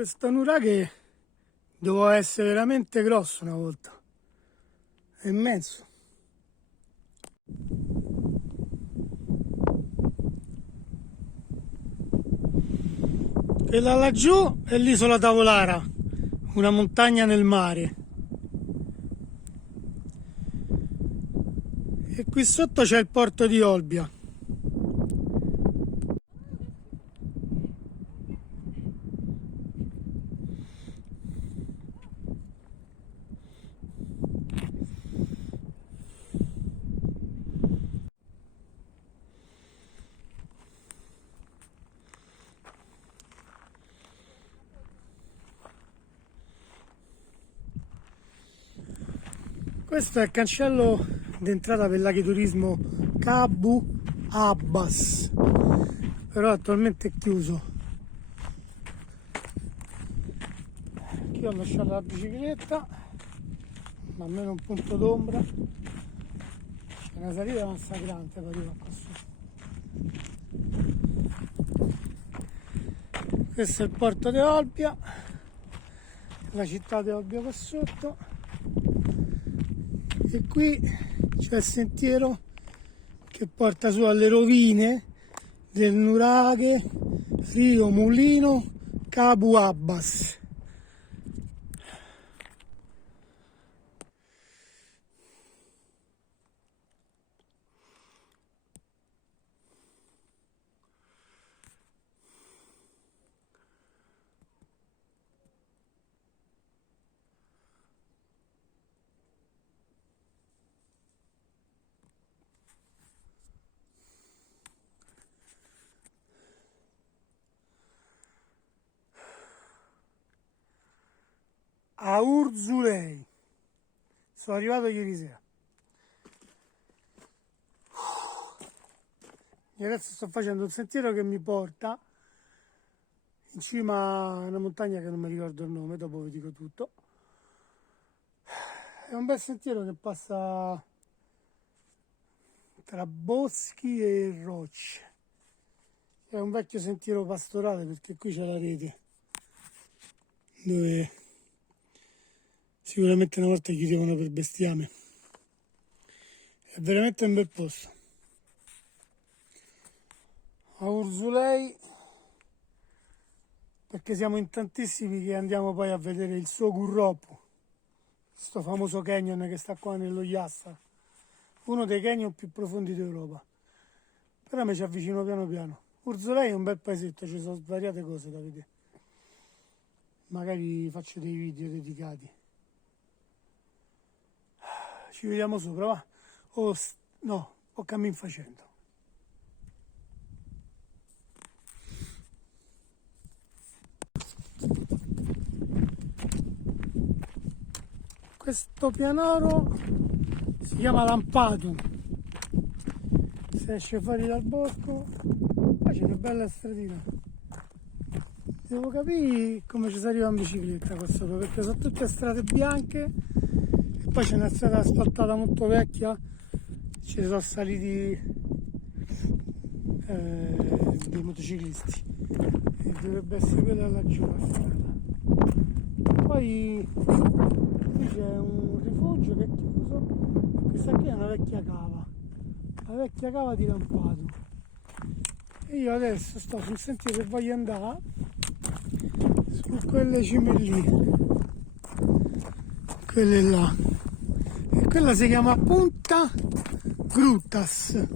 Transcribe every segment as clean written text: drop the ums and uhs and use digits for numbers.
Questo nuraghe doveva essere veramente grosso una volta, è immenso. Quella laggiù è l'isola Tavolara, una montagna nel mare. E qui sotto c'è il porto di Olbia. Questo è il cancello d'entrata per l'agriturismo Cabu Abbas, però attualmente è chiuso. Qui ho lasciato la bicicletta, ma almeno un punto d'ombra. C'è una salita massacrante per arrivare qua su. Questo è il porto di Olbia, la città di Olbia qua sotto. E qui c'è il sentiero che porta su alle rovine del nuraghe Rio Mulino Cabu Abbas. A Urzulei, sono arrivato ieri sera e adesso sto facendo un sentiero che mi porta in cima a una montagna che non mi ricordo il nome, dopo vi dico tutto. È un bel sentiero che passa tra boschi e rocce, è un vecchio sentiero pastorale perché qui c'è la rete dove sicuramente una volta chiudevano per bestiame. È veramente un bel posto. A Urzulei, perché siamo in tantissimi che andiamo poi a vedere il Sogurropo, questo famoso canyon che sta qua nello Yassa, uno dei canyon più profondi d'Europa. Però mi ci avvicino piano piano. Urzulei è un bel paesetto, ci sono svariate cose da vedere. Magari faccio dei video dedicati. Ci vediamo sopra, va? O cammin facendo. Questo pianoro si chiama Lampatu. Si esce fuori dal bosco, poi c'è una bella stradina. Devo capire come ci si arriva in bicicletta qua sopra, perché sono tutte strade bianche e poi c'è una strada asfaltata molto vecchia, ci sono saliti dei motociclisti e dovrebbe essere quella laggiù la strada. Poi qui c'è un rifugio che è chiuso e questa qui è una vecchia cava, la vecchia cava di Lampatu. E io adesso sto sul sentiero che voglio andare su quelle cime lì, quelle là, e quella si chiama Punta Grutas.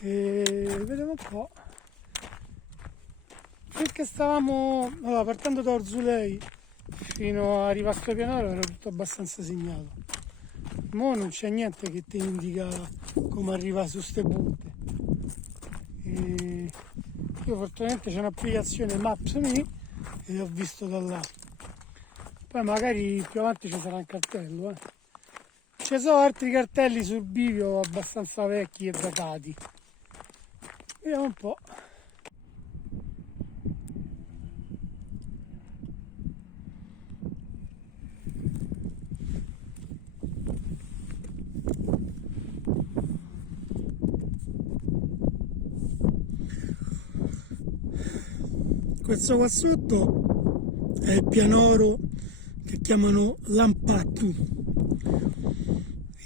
E vediamo un po', perché stavamo partendo da Urzulei fino a arrivare a sto pianoro era tutto abbastanza segnato. Mo non c'è niente che ti indica come arrivare su ste punte. E io fortunatamente c'è un'applicazione Maps.me e ho visto da là. Poi magari più avanti ci sarà un cartello. Ci sono altri cartelli sul bivio abbastanza vecchi e datati. Vediamo un po'. Questo qua sotto è il pianoro che chiamano Lampattu.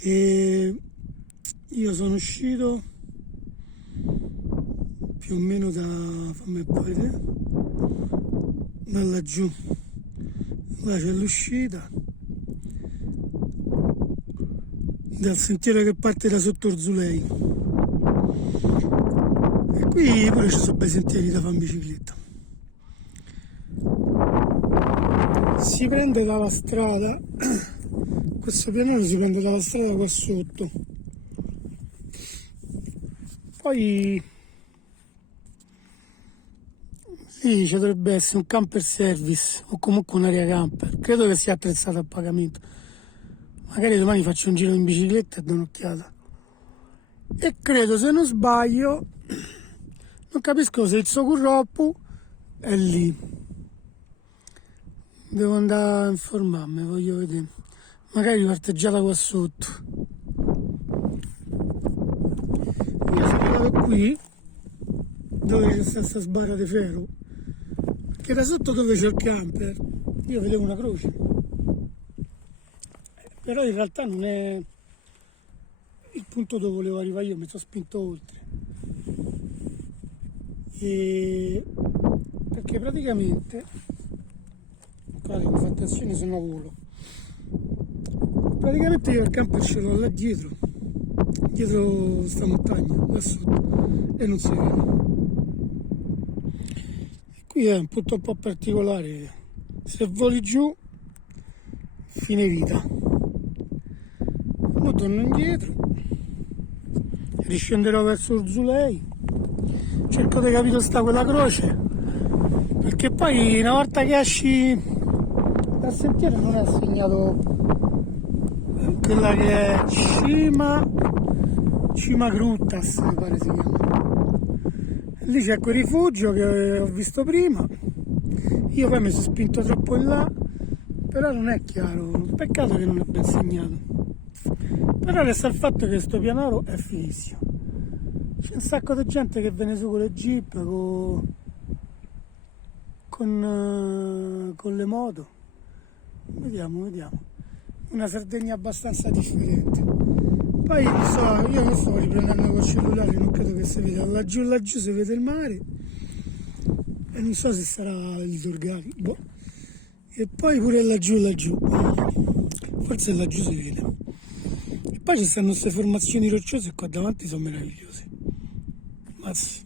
E io sono uscito più o meno fammi vedere, da laggiù. Là c'è l'uscita dal sentiero che parte da sotto Orzulei. E qui pure ci sono bei sentieri da fare in bicicletta. Si prende dalla strada, questo pianoro si prende dalla strada qua sotto. Poi sì, ci dovrebbe essere un camper service o comunque un'area camper. Credo che sia attrezzata a pagamento. Magari domani faccio un giro in bicicletta e do un'occhiata. E credo, se non sbaglio, non capisco se il Sokurroppu è lì. Devo andare a informarmi, voglio vedere. Magari parteggiata qua sotto. Io sono arrivato qui, dove c'è questa sbarra di ferro, che da sotto dove c'è il camper io vedevo una croce, però in realtà non è il punto dove volevo arrivare io, mi sono spinto oltre. Perché praticamente, qua devo fare attenzione se no volo, praticamente io il camper ce l'ho là dietro sta montagna, là sotto, e non si vede. Qui è un punto un po' particolare, se voli giù, fine vita. Ora torno indietro, riscenderò verso Orzulei, cerco di capire dove sta quella croce, perché poi una volta che esci dal sentiero non è segnato quella che è Cima Gruttas, mi pare si chiama. Lì c'è quel rifugio che ho visto prima, io poi mi sono spinto troppo in là, però non è chiaro, peccato che non è ben segnato. Però resta il fatto che questo pianoro è fighissimo, c'è un sacco di gente che viene su con le jeep, con le moto, vediamo, una Sardegna abbastanza differente. Poi io mi sto riprendendo col cellulare, non credo che si veda, laggiù si vede il mare e non so se sarà il Dorgali, boh. E poi pure laggiù, forse laggiù si vede. E poi ci stanno queste formazioni rocciose qua davanti, sono meravigliose. Mazzi.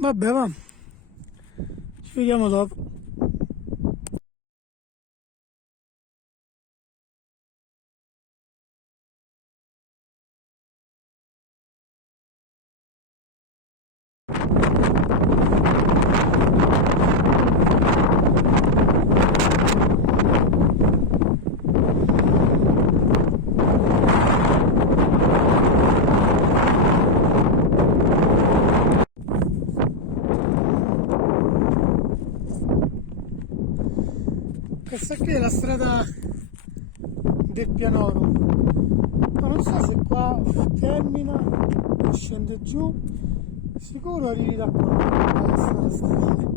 Vabbè, va, ci vediamo dopo. Questa qui è la strada del pianoro, ma non so se qua termina, scende giù, sicuro arrivi da qua, alla strada stradale,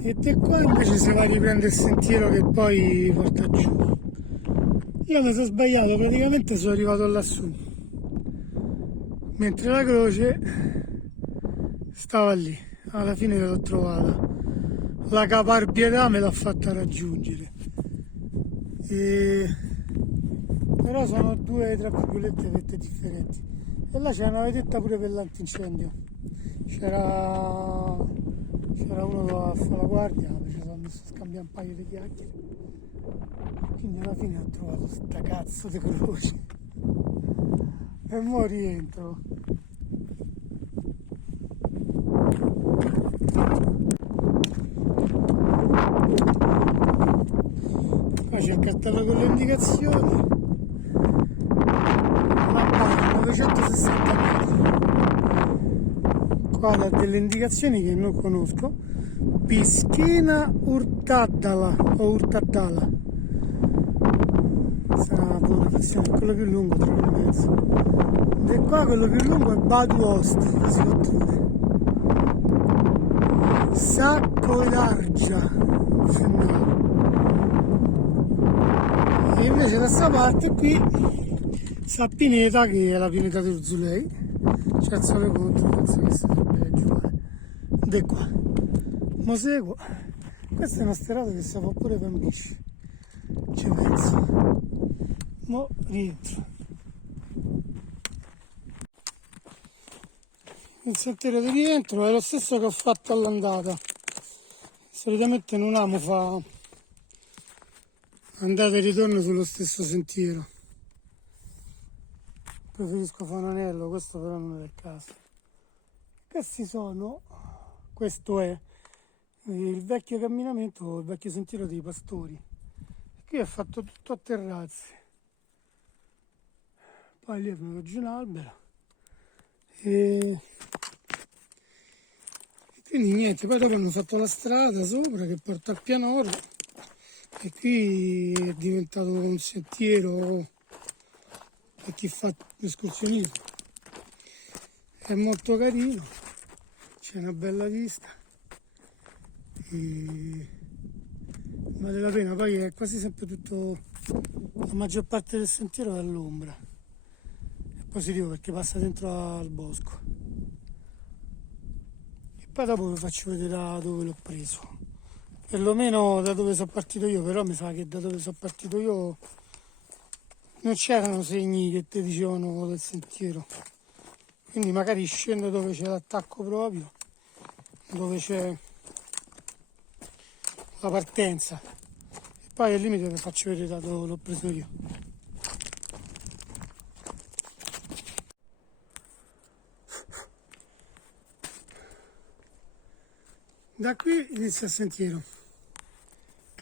e da qua invece si va a riprendere il sentiero che poi porta giù. Io mi sono sbagliato, praticamente sono arrivato lassù, mentre la croce stava lì, alla fine l'ho trovata. La caparbietà me l'ha fatta raggiungere, però sono due tra virgolette vette differenti. E là c'è una vedetta pure per l'antincendio, c'era uno a fare la guardia, ci sono messo a scambiare un paio di chiacchiere, quindi alla fine ho trovato sta cazzo di croce e mo rientro. Qua c'è il cartello con le indicazioni, la 960 metri. Qua ha delle indicazioni che non conosco, Pischina Urtaddala o Urtaddala, sarà buona versione, quello più lungo 3,5, e qua quello più lungo è Badu Ost, si può vedere. Sacco Largia, e invece da questa parte qui sta Pineta, che è la Pineta del Zulei, c'è il sole contro, penso che si dovrebbe giocare. Ed è qua, mo seguo. Questa è una strada che si fa pure per amici, ci penso. Mo rientro. Il sentiero di rientro è lo stesso che ho fatto all'andata. Solitamente non amo fare andata e ritorno sullo stesso sentiero. Preferisco fare un anello, questo però non è il caso. Questi sono, questo è il vecchio camminamento, il vecchio sentiero dei pastori. Qui è fatto tutto a terrazze. Poi lì è venuto giù un albero. E quindi niente, poi dopo hanno fatto la strada sopra che porta al pianoro e qui è diventato un sentiero per chi fa escursionismo. È molto carino, c'è una bella vista e vale la pena. Poi è quasi sempre tutto, la maggior parte del sentiero è all'ombra. È positivo perché passa dentro al bosco. Poi dopo vi faccio vedere da dove l'ho preso, perlomeno da dove sono partito io, però mi sa che da dove sono partito io non c'erano segni che ti dicevano del sentiero, quindi magari scendo dove c'è l'attacco proprio, dove c'è la partenza, e poi al limite vi faccio vedere da dove l'ho preso io. Da qui inizia il sentiero,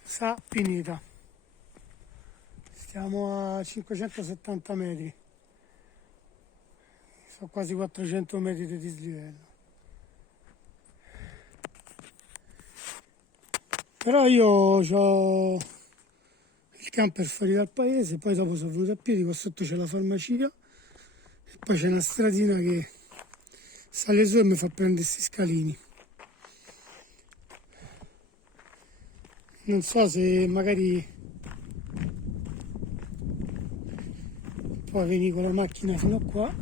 Sa Pineta, stiamo a 570 metri, sono quasi 400 metri di dislivello. Però io ho il camper fuori dal paese, poi dopo sono venuto a piedi, qua sotto c'è la farmacia e poi c'è una stradina che sale su e mi fa prendere questi scalini. Non so se magari poi vieni con la macchina fino a qua.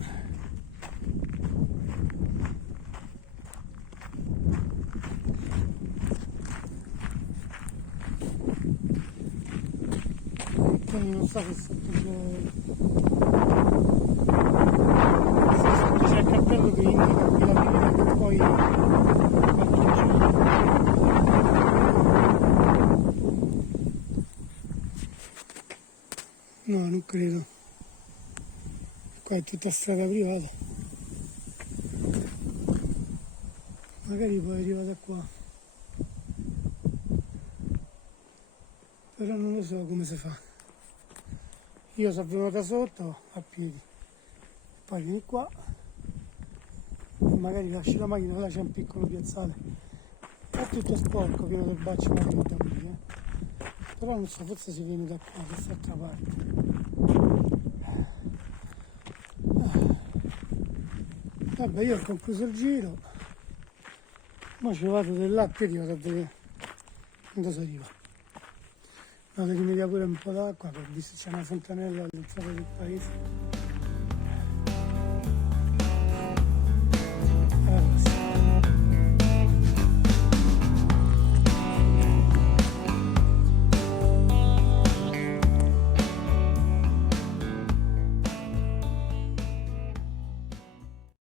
Poi non so se sotto c'è il cartello che indica qui la linea che poi qualche giro. No, non credo. Qua è tutta strada privata. Magari poi arriva da qua. Però non lo so come si fa. Io sono venuto da sotto a piedi. Poi vieni qua. E magari lasci la macchina, là c'è un piccolo piazzale. È tutto sporco, pieno del baccio magari da lì, Però non so, forse si viene da qua, da quest'altra parte. Vabbè, io ho concluso il giro, ora ci vado di là a piedi, vado a vedere dove si arriva. Vado a rimediare pure un po' d'acqua, che ho visto c'è una fontanella all'entrata del paese.